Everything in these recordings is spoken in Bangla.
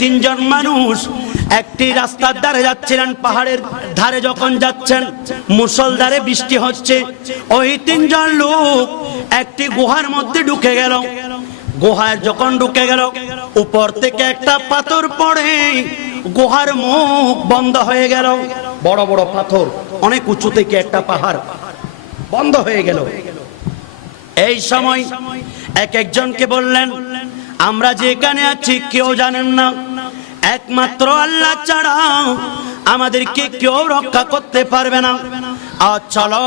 তিনজন মানুষ। একটি রাস্তার ধারে যাচ্ছিলেন, পাহাড়ের ধারে যখন যাচ্ছেন, মুসলধারে বৃষ্টি হচ্ছে। ওই তিনজন লোক একটি গুহার মধ্যে ঢুকে গেল। গুহায় যখন ঢুকে গেল, উপর থেকে একটা পাথর পড়ে, গুহার মুখ বন্ধ হয়ে গেল। বড় বড় পাথর, অনেক উঁচু থেকে একটা পাহাড় বন্ধ হয়ে গেল। এই সময় এক একজনকে বললেন আমরা যেখানে আছি, কেউ জানেন না। একমাত্র আল্লাহ ছাড়া আমাদেরকে কেউ রক্ষা করতে পারবে না। আর চলো,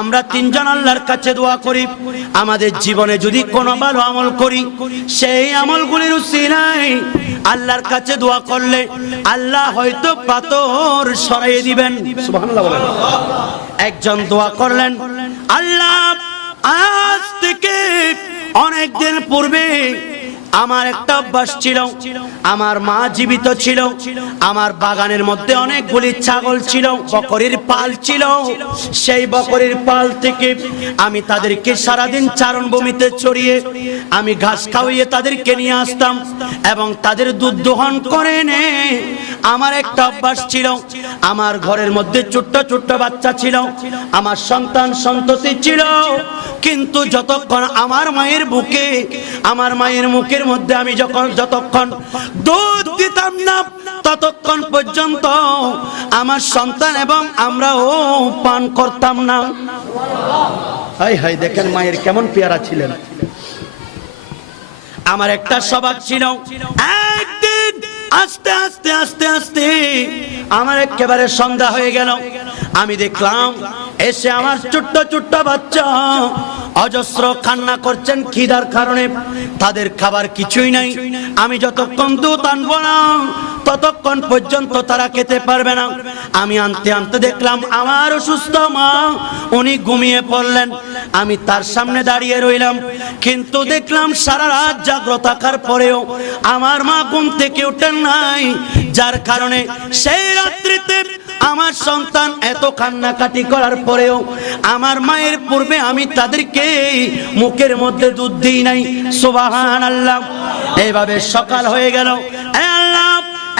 আমরা তিনজন আল্লাহর কাছে দোয়া করি। আমাদের জীবনে যদি কোনো ভালো আমল করি, সেই আমলগুলির উসিলাই আল্লাহর কাছে দোয়া করলে আল্লাহ হয়তো পাথর সরাইয়ে দিবেন। একজন দোয়া করলেন, আল্লাহ, আজ থেকে অনেক দিন পূর্বে আমার একটা অভ্যাস ছিল, আমার মা জীবিত ছিল, আমার বাগানের মধ্যে অনেকগুলি ছাগল ছিল, বকরির পাল ছিল। সেই বকরির পাল থেকে আমি তাদেরকে সারাদিন চারণ ভূমিতে চড়িয়ে আমি ঘাস খাওয়িয়ে তাদেরকে নিয়ে আসতাম এবং তাদের দুধ দোহন করে নে আমার একটা অভ্যাস ছিল, আমার ঘরের মধ্যে ছোট্ট ছোট্ট বাচ্চা ছিল, আমার সন্তান সন্ততি ছিল। কিন্তু যতক্ষণ আমার মায়ের বুকে, আমার মায়ের মুখের মধ্যে আমি যখন যতক্ষণ দুধ দিতাম না, ততক্ষণ পর্যন্ত আমার সন্তান এবং আমরাও পান করতাম না। হাই হাই, দেখেন মায়ের কেমন পেয়ারা ছিলেন। আমার একটা স্বভাব ছিল, একদিন আস্তে আস্তে আস্তে আস্তে আমার একেবারে সন্ধ্যা হয়ে গেল। আমি দেখলাম, এসে আমার ছোট্ট ছোট্ট বাচ্চা অজস্র কান্না করছেন খিদার কারণে। তাদের খাবার কিছুই নাই। আমি যতক্ষণ দুধ আনব না, ততক্ষণ পর্যন্ত তারা খেতে পারবে না। আমি আনতে আনতে দেখলাম আমার অসুস্থ মা, উনি ঘুমিয়ে পড়লেন। আমি তার সামনে দাঁড়িয়ে রইলাম। কিন্তু দেখলাম সারা রাত জাগ্রত থাকার পরেও আমার মা ঘুম থেকে উঠেন নাই। যার কারণে সেই রাত্রিতে আমার সন্তান এত কান্নাকাটি করার পরেও আমার মায়ের পূর্বে আমি তাদেরকে মুখের মধ্যে দুধ দিই নাই। সোবাহান আল্লাহ এভাবে সকাল হয়ে গেল।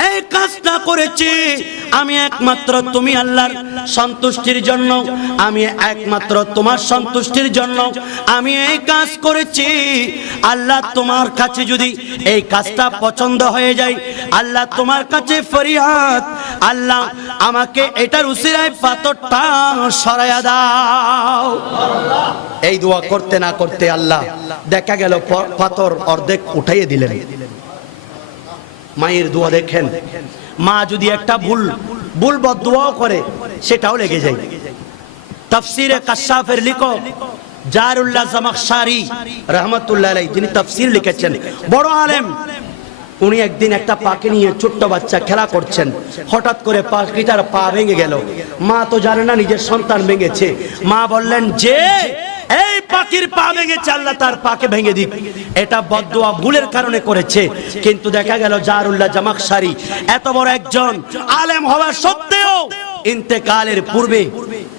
এই কাজটা করেছি। আমি একমাত্র তুমি আল্লাহর সন্তুষ্টির জন্য। আমি একমাত্র তোমার সন্তুষ্টির জন্য আমি এই কাজ করেছি। আল্লাহ তোমার কাছে যদি এই কাজটা পছন্দ হয়ে যায়, আল্লাহ তোমার কাছে ফরিয়াদ, আল্লাহ আমাকে এটার উসিরায় পাথরটা সরাইয়া দাও। এই দোয়া করতে না করতে আল্লাহ দেখা গেল পাথর অর্ধেক উঠাইয়ে দিলেন। মায়ের দোয়া দেখেন। মা যদি একটা ভুল ভুল বদুয়াও করে, সেটাও লেগে যায়। তাফসিরে কাশাফের লিখো জারুল্লাহ রহমতুল্লাহ আলাই যিনি তাফসির লিখেছেন। বড় আলেম, উনি একদিন একটা পাকে নিয়ে ছোট্ট বাচ্চা খেলা করছেন। হঠাৎ করে পাখিটার পা ভেঙে গেল। মা তো জানে না, নিজের সন্তান ভেঙেছে। মা বললেন, যে এই পাখির পা ভেঙেছে আল্লাহ তার পাকে ভেঙে দিক। এটা বদুয়া ভুলের কারণে করেছে। কিন্তু দেখা গেল জারুল্লাহ জামাকশারি এত বড় একজন আলেম হওয়া সত্ত্বেও ইন্তেকালের পূর্বে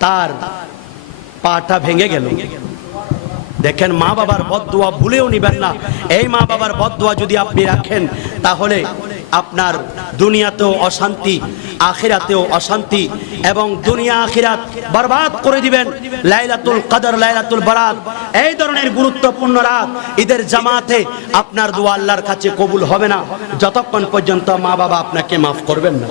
তার পাটা ভেঙে গেল। দেখেন মা বাবার বদুয়া ভুলেও নিবেন না। এই মা বাবার বদুয়া যদি আপনি রাখেন, তাহলে আপনার দুনিয়াতেও অশান্তি, আখিরাতেও অশান্তি এবং দুনিয়া আখিরাত বরবাদ করে দিবেন। লাইলাতুল কাদার, লাইলাতুল বারাত এই ধরনের গুরুত্বপূর্ণ রাত ঈদের জামাতে আপনার দোয়া আল্লাহর কাছে কবুল হবে না। যতক্ষণ পর্যন্ত মা বাবা আপনাকে মাফ করবেন না।